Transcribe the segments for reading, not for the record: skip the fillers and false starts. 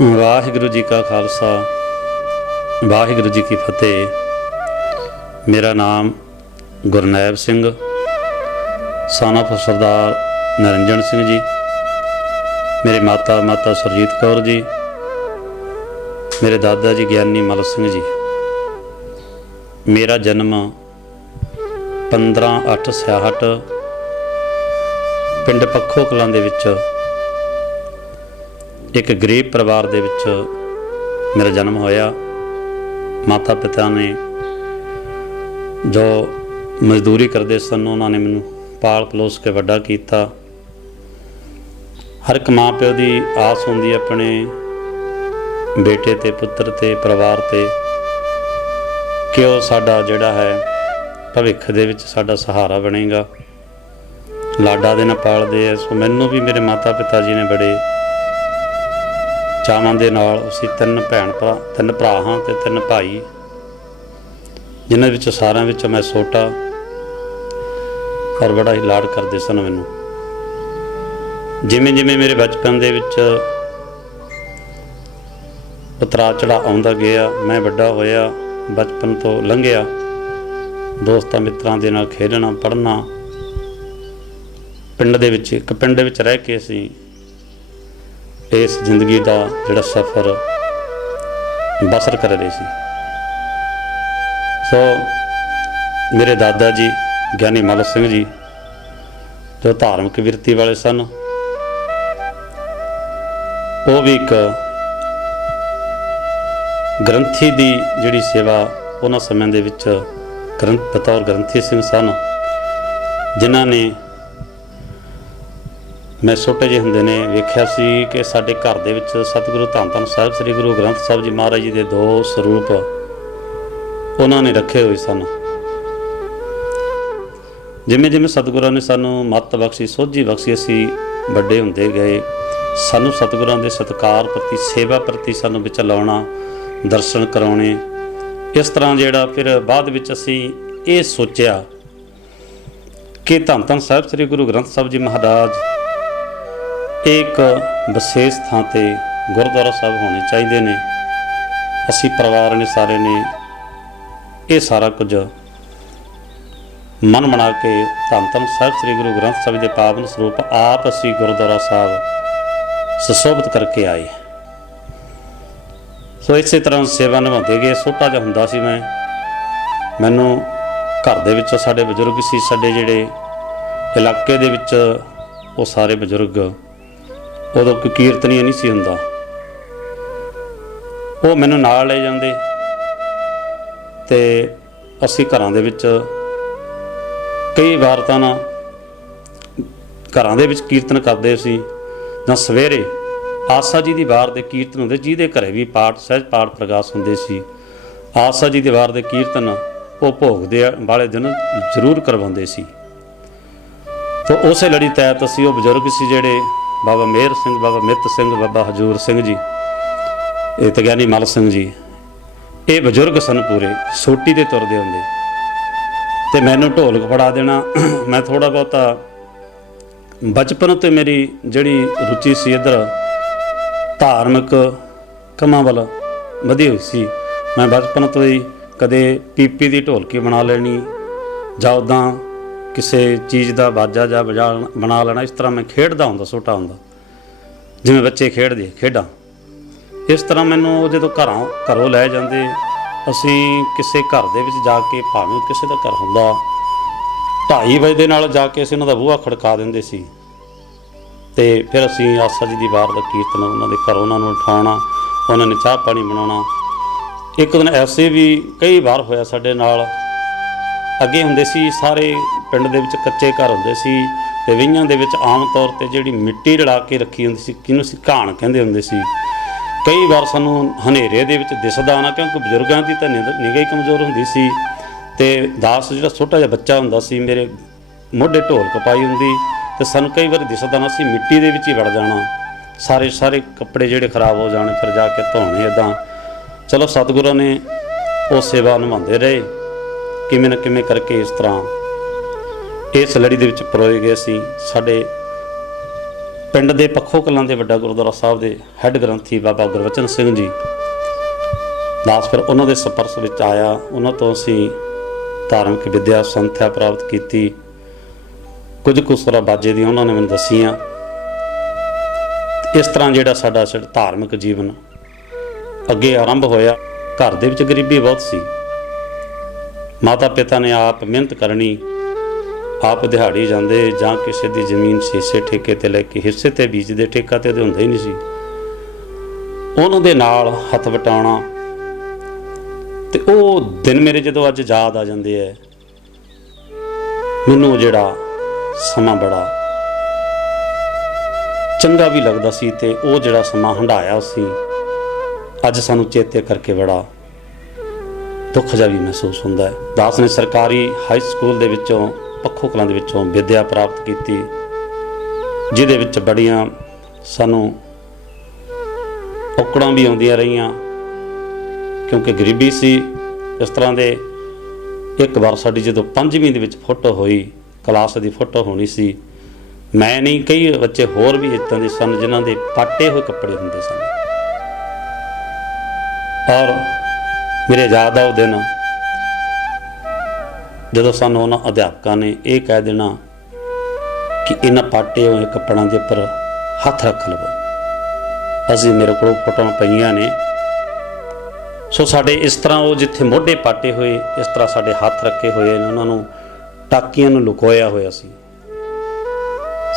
वाहिगुरु जी का खालसा वाहिगुरु जी की फतेह। मेरा नाम गुरनैब सिंह सन ऑफ सरदार नरिंजन सिंह जी, मेरे माता सुरजीत कौर जी, मेरे दादा जी ज्ञानी मल सिंह जी। मेरा जन्म 15/8/66 पिंड पक्खो कलां दे विच एक गरीब परिवार दे विच मेरा जन्म होया। माता पिता ने जो मजदूरी करते सन उन्होंने मैनू पाल पलोस के वड्डा किया। हर एक माँ प्यो की आस होंदी अपने बेटे ते पुत्र ते परिवार ते कि वह साडा जिहड़ा है भविख दे विच साडा सहारा बनेगा। लाडा दे नाल पालदे है। सो मैनू भी मेरे माता पिता जी ने बड़े चावां दे नाल, असीं तीन भरा हाँ ते तीन भाई, जिन्हां विच सारिਆਂ विच मैं छोटा और बड़ा ही लाड करदे सन मैनू। जिमें जिमें मेरे बचपन दे विच उतरा चढ़ा आउंदा गया, मैं वड्डा होया, बचपन तो लंघिया, दोस्तां मित्रां दे नाल खेलना पढ़ना। पिंड दे विच एक पिंड विच रह के असीं इस जिंदगी का जिहड़ा सफ़र बसर कर रहे सी। सो मेरे दादा जी ज्ञानी मल सिंह जी जो धार्मिक विरती वाले सन, वो भी एक ग्रंथी की जिहड़ी सेवा उन्हां समय दे विच बतौर ग्रंथी सिंह सन, जिन्हां ने मैं छोटे ਜਿਹੇ ਹੁੰਦੇ ने वेख्या सी कि साडे घर दे विच सतगुरु धन धन साहिब श्री गुरु ग्रंथ साहिब जी महाराज जी के दो स्वरूप उन्होंने रखे हुए सन। जिमें जिमें सतगुरां ने सानू मत बख्शी, सोझी बख्शी, असी वड्डे हुंदे गए। सानू सतगुरां दे सत्कार प्रति, सेवा प्रति सानू विच लाउणा, दर्शन कराउणे। इस तरह जिहड़ा फिर बाद विच असी ये सोचिया कि धन धन साहिब श्री गुरु ग्रंथ साहिब जी महाराज एक विशेष थां ते गुरुद्वारा साहब होने चाहिए ने। असी परिवार ने सारे ने ये सारा कुछ मन बना के धन धन साहिब श्री गुरु ग्रंथ साहिब के पावन स्वरूप आप असी गुरुद्वारा साहब सुशोभित करके आए। सो इस तरह सेवा निभाते गए। छोटा जिहा हुंदा सी मैनू घर दे विच साडे बजुर्ग सी, साडे जिहड़े इलाके दे विच वो सारे बजुर्ग, उदों कोई कीर्तनीय नहीं सी हुंदा, वो मैनू नाल ले जांदे ते असीं घरां दे विच कई वार तां ना घरां दे विच कीर्तन करदे सी। जां सवेरे आसा जी दी वार दे कीर्तन हुंदे, जिहदे घरे भी पाठ सहज पाठ प्रकाश हुंदे सी। आसा जी दी वार दे कीर्तन वो भोग दे वाले दिन जरूर करवाउंदे सी। तो उसे लड़ी तहत असीं वो बजुर्ग सी जिहड़े बाबा मेहर सिंह, बाबा मित सिंह, बाबा हजूर सिंह जी, ये तग्यानी मल सिंह जी, ये बजुर्ग सन पूरे सोटी ते तुरदे हुंदे ते मैनू ढोलक फड़ा देना। मैं थोड़ा बहुता बचपन तो मेरी जिहड़ी रुचि सी इधर धार्मिक कमां वाल वधी हुई सी। मैं बचपन तो ही कदे पीपी दी ढोलकी बना लेनी जां उदां किसी चीज़ का बाजा जा बना लेना। इस तरह मैं खेडदा हुंदा, छोटा हुंदा जिवें बच्चे खेडदे खेडां। इस तरह मैनू जो घरों लै जांदे, असीं किसी घर दे विच जाके, भावें किसी का घर हुंदा, 2:30 बजे दे नाल जाके असीं उन्हां दा बूहा खड़का दिंदे सी ते फिर असीं आसा जी दी वार दा कीर्तन उन्हां दे घरों उन्हां नूं उठाउणा, उन्हां ने चाह पानी बनाउणा। एक दिन ऐसे भी कई बार होया साडे नाल। अगे हुंदे सी सारे पिंड दे विच कच्चे घर हुंदे सी ते विहियां दे विच आम तौर ते जिहड़ी मिट्टी रला के रखी हुंदी सी, किहनूं सी घाण कहिंदे हुंदे सी। कई बार सानूं हनेरे दे विच दिसदा ना, क्योंकि बजुर्गां दी तां निगाह ही कमज़ोर हुंदी सी ते दास जिहड़ा छोटा जिहा बच्चा हुंदा सी, मेरे मोढे ढोलक पाई हुंदी ते सानूं कई वारी दिसदा ना सी, मिट्टी दे विच ही वड़ जाना, सारे कपड़े जिहड़े खराब हो जाने, फिर जाके धोने। इदां चलो सतगुरां ने वो सेवा निभांदे रहे किवें ना किवें करके। इस तरह इस लड़ी दे विच परोए गए सी। साडे ਪਿੰਡ ਦੇ ਪੱਖੋ ਕਲਾਂ ਦੇ ਵੱਡਾ ਗੁਰਦੁਆਰਾ ਸਾਹਿਬ ਦੇ ਹੈੱਡ ਗ੍ਰੰਥੀ ਬਾਬਾ ਗੁਰਬਚਨ ਸਿੰਘ ਜੀ ਦਾਸ, ਫਿਰ ਉਹਨਾਂ ਦੇ ਸੰਪਰਕ ਵਿੱਚ ਆਇਆ। ਉਹਨਾਂ ਤੋਂ ਅਸੀਂ ਧਾਰਮਿਕ ਵਿੱਦਿਆ ਸੰਥਿਆ ਪ੍ਰਾਪਤ ਕੀਤੀ। ਕੁਝ ਕੁ ਸੁਰਾਂ ਬਾਜੇ ਦੀਆਂ ਉਹਨਾਂ ਨੇ ਮੈਨੂੰ ਦੱਸੀਆਂ। ਇਸ ਤਰ੍ਹਾਂ ਜਿਹੜਾ ਸਾਡਾ ਧਾਰਮਿਕ ਜੀਵਨ ਅੱਗੇ ਆਰੰਭ ਹੋਇਆ। ਘਰ ਦੇ ਵਿੱਚ ਗਰੀਬੀ ਬਹੁਤ ਸੀ। ਮਾਤਾ ਪਿਤਾ ਨੇ ਆਪ ਮਿਹਨਤ ਕਰਨੀ, ਆਪ ਦਿਹਾੜੀ ਜਾਂਦੇ ਜਾਂ ਕਿਸੇ ਦੀ ਜ਼ਮੀਨ ਹਿੱਸੇ ਠੇਕੇ ਤੇ ਲੈ ਕੇ ਹਿੱਸੇ ਤੇ ਬੀਜਦੇ, ਠੇਕਾ ਤੇ ਹੁੰਦਾ ਹੀ ਨਹੀਂ ਸੀ। ਉਹਨਾਂ ਦੇ ਨਾਲ ਹੱਥ ਵਟਾਉਣਾ, ਤੇ ਉਹ ਦਿਨ ਮੇਰੇ ਜਦੋਂ ਅੱਜ ਯਾਦ ਆ ਜਾਂਦੇ ਹੈ, ਮੈਨੂੰ ਜਿਹੜਾ ਸਮਾਂ ਬੜਾ ਚੰਗਾ ਵੀ ਲੱਗਦਾ ਸੀ, ਤੇ ਉਹ ਜਿਹੜਾ ਸਮਾਂ ਹੰਢਾਇਆ ਸੀ ਅੱਜ ਸਾਨੂੰ ਚੇਤੇ ਕਰਕੇ ਬੜਾ ਦੁੱਖ ਜਿਹਾ ਵੀ ਮਹਿਸੂਸ ਹੁੰਦਾ ਹੈ। ਦਾਸ ਨੇ ਸਰਕਾਰੀ ਹਾਈ ਸਕੂਲ ਦੇ ਵਿੱਚੋਂ ਪੱਖੋ ਕਲਾਂ ਦੇ ਵਿੱਚੋਂ ਵਿੱਦਿਆ ਪ੍ਰਾਪਤ ਕੀਤੀ, ਜਿਹਦੇ ਵਿੱਚ ਬੜੀਆਂ ਸਾਨੂੰ ਔਕੜਾਂ ਵੀ ਆਉਂਦੀਆਂ ਰਹੀਆਂ, ਕਿਉਂਕਿ ਗਰੀਬੀ ਸੀ। ਇਸ ਤਰ੍ਹਾਂ ਦੇ ਇੱਕ ਵਾਰ ਸਾਡੀ ਜਦੋਂ 5ਵੀਂ ਦੇ ਵਿੱਚ ਫੋਟੋ ਹੋਈ, ਕਲਾਸ ਦੀ ਫੋਟੋ ਹੋਣੀ ਸੀ, ਮੈਂ ਨਹੀਂ ਕਈ ਬੱਚੇ ਹੋਰ ਵੀ ਇੱਦਾਂ ਦੇ ਸਨ ਜਿਨ੍ਹਾਂ ਦੇ ਪਾਟੇ ਹੋਏ ਕੱਪੜੇ ਹੁੰਦੇ ਸਨ। ਔਰ ਮੇਰੇ ਯਾਦ ਆ ਉਹ ਦਿਨ ਜਦੋਂ ਸਾਨੂੰ ਉਹਨਾਂ ਅਧਿਆਪਕਾਂ ਨੇ ਇਹ ਕਹਿ ਦੇਣਾ ਕਿ ਇਹਨਾਂ ਪਾਟੇ ਹੋਏ ਕੱਪੜਿਆਂ ਦੇ ਉੱਪਰ ਹੱਥ ਰੱਖ ਲਵੋ। ਅਸੀਂ ਮੇਰੇ ਕੋਲ ਫੋਟੋਆਂ ਪਈਆਂ ਨੇ। ਸੋ ਸਾਡੇ ਇਸ ਤਰ੍ਹਾਂ ਉਹ ਜਿੱਥੇ ਮੋਢੇ ਪਾਟੇ ਹੋਏ, ਇਸ ਤਰ੍ਹਾਂ ਸਾਡੇ ਹੱਥ ਰੱਖੇ ਹੋਏ ਨੇ, ਉਹਨਾਂ ਨੂੰ ਟਾਕੀਆਂ ਨੂੰ ਲੁਕੋਇਆ ਹੋਇਆ ਸੀ।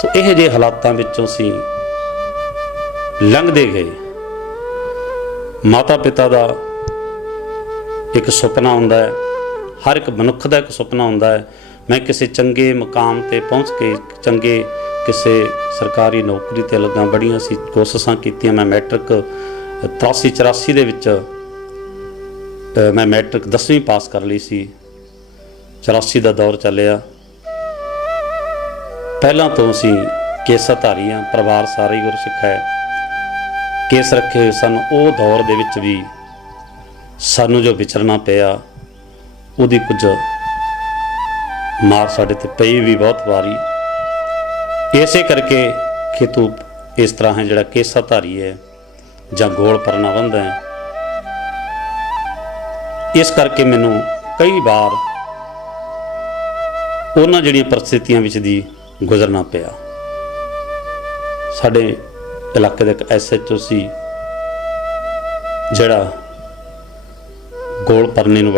ਸੋ ਇਹ ਜਿਹੇ ਹਾਲਾਤਾਂ ਵਿੱਚੋਂ ਅਸੀਂ ਲੰਘਦੇ ਗਏ। ਮਾਤਾ ਪਿਤਾ ਦਾ ਇੱਕ ਸੁਪਨਾ ਹੁੰਦਾ ਹੈ, ਹਰ ਇੱਕ ਮਨੁੱਖ ਦਾ ਇੱਕ ਸੁਪਨਾ ਹੁੰਦਾ ਹੈ, ਮੈਂ ਕਿਸੇ ਚੰਗੇ ਮੁਕਾਮ ਤੇ ਪਹੁੰਚ ਕੇ ਚੰਗੇ ਕਿਸੇ ਸਰਕਾਰੀ ਨੌਕਰੀ ਤੇ ਲੱਗਾ। ਬੜੀਆਂ ਅਸੀਂ ਕੋਸ਼ਿਸ਼ਾਂ ਕੀਤੀਆਂ। ਮੈਂ ਮੈਟ੍ਰਿਕ 83-84 ਦੇ ਵਿੱਚ ਮੈਂ ਮੈਟ੍ਰਿਕ 10ਵੀਂ ਪਾਸ ਕਰ ਲਈ ਸੀ। 84 ਦਾ ਦੌਰ ਚੱਲਿਆ। ਪਹਿਲਾਂ ਤੋਂ ਅਸੀਂ ਕੇਸਾਧਾਰੀ ਹਾਂ, ਪਰਿਵਾਰ ਸਾਰਾ ਹੀ ਗੁਰਸਿੱਖ ਹੈ, ਕੇਸ ਰੱਖੇ ਹੋਏ ਸਨ। ਉਹ ਦੌਰ ਦੇ ਵਿੱਚ ਵੀ ਸਾਨੂੰ ਜੋ ਵਿਚਰਨਾ ਪਿਆ, ਉਹਦੀ ਕੁਝ ਮਾਰ ਸਾਡੇ ਤੇ ਪਈ ਵੀ ਬਹੁਤ ਵਾਰੀ। ਇਸੇ ਕਰਕੇ ਕਿ ਤੂੰ ਇਸ ਤਰ੍ਹਾਂ ਹੈ ਜਿਹੜਾ ਕੇਸਾਧਾਰੀ ਹੈ ਜਾਂ ਗੋਲ ਪਰਨਾ ਬੰਨ੍ਹਦਾ ਹੈ। ਇਸ ਕਰਕੇ ਮੈਨੂੰ ਕਈ ਵਾਰ ਉਹਨਾਂ ਜਿਹੜੀਆਂ ਪਰਿਸਥਿਤੀਆਂ ਵਿੱਚ ਦੀ ਗੁਜ਼ਰਨਾ ਪਿਆ। ਸਾਡੇ ਇਲਾਕੇ ਦਾ ਇੱਕ SHO ਸੀ ਜਿਹੜਾ ਗੋਲ ਪਰਨੇ ਨੂੰ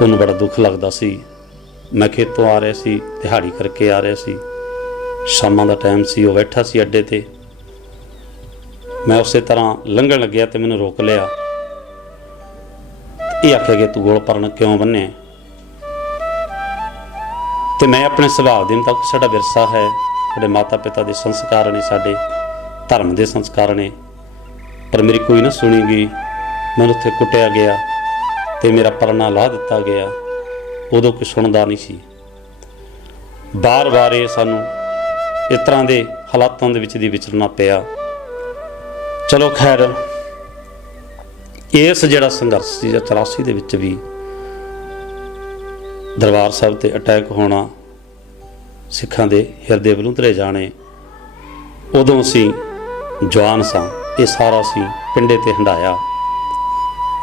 ਉਹਨੂੰ ਬੜਾ ਦੁੱਖ ਲੱਗਦਾ ਸੀ। ਮੈਂ ਖੇਤੋਂ ਆ ਰਿਹਾ ਸੀ, ਦਿਹਾੜੀ ਕਰਕੇ ਆ ਰਿਹਾ ਸੀ, ਸ਼ਾਮਾਂ ਦਾ ਟਾਈਮ ਸੀ, ਉਹ ਬੈਠਾ ਸੀ ਅੱਡੇ ਤੇ। ਮੈਂ ਉਸੇ ਤਰ੍ਹਾਂ ਲੰਘਣ ਲੱਗਿਆ ਤੇ ਮੈਨੂੰ ਰੋਕ ਲਿਆ। ਇਹ ਆਖਿਆ ਕਿ ਤੂੰ ਗੋਲ ਪਰਨ ਕਿਉਂ ਬੰਨ੍ਹਿਆ? ਤੇ ਮੈਂ ਆਪਣੇ ਸੁਭਾਅ ਦੇ ਮੁਤਾਬਕ, ਸਾਡਾ ਵਿਰਸਾ ਹੈ, ਸਾਡੇ ਮਾਤਾ ਪਿਤਾ ਦੇ ਸੰਸਕਾਰ ਨੇ, ਸਾਡੇ ਧਰਮ ਦੇ ਸੰਸਕਾਰ ਨੇ, ਪਰ ਮੇਰੀ ਕੋਈ ਨਾ ਸੁਣੀ ਗਈ। ਮੈਨੂੰ ਉੱਥੇ ਕੁੱਟਿਆ ਗਿਆ ਤੇ ਮੇਰਾ ਪਰਨਾ ਲਾਹ ਦਿੱਤਾ ਗਿਆ। ਉਦੋਂ ਕੋਈ ਸੁਣਦਾ ਨਹੀਂ ਸੀ। ਬਾਰ-ਬਾਰ ਇਹ ਸਾਨੂੰ ਇਸ ਤਰ੍ਹਾਂ ਦੇ ਹਾਲਾਤਾਂ ਦੇ ਵਿੱਚ ਦੀ ਵਿਚਰਨਾ ਪਿਆ। ਚਲੋ ਖੈਰ, ਇਸ ਜਿਹੜਾ ਸੰਘਰਸ਼ ਸੀ 84 ਦੇ ਵਿੱਚ ਵੀ ਦਰਬਾਰ ਸਾਹਿਬ ਤੇ ਅਟੈਕ ਹੋਣਾ, ਸਿੱਖਾਂ ਦੇ ਹਿਰਦੇ ਬਲੂੰਦਰੇ ਜਾਣੇ, ਉਦੋਂ ਅਸੀਂ ਜਵਾਨ ਸਾਂ। ਇਹ ਸਾਰਾ ਅਸੀਂ ਪਿੰਡੇ ਤੇ ਹੰਢਾਇਆ।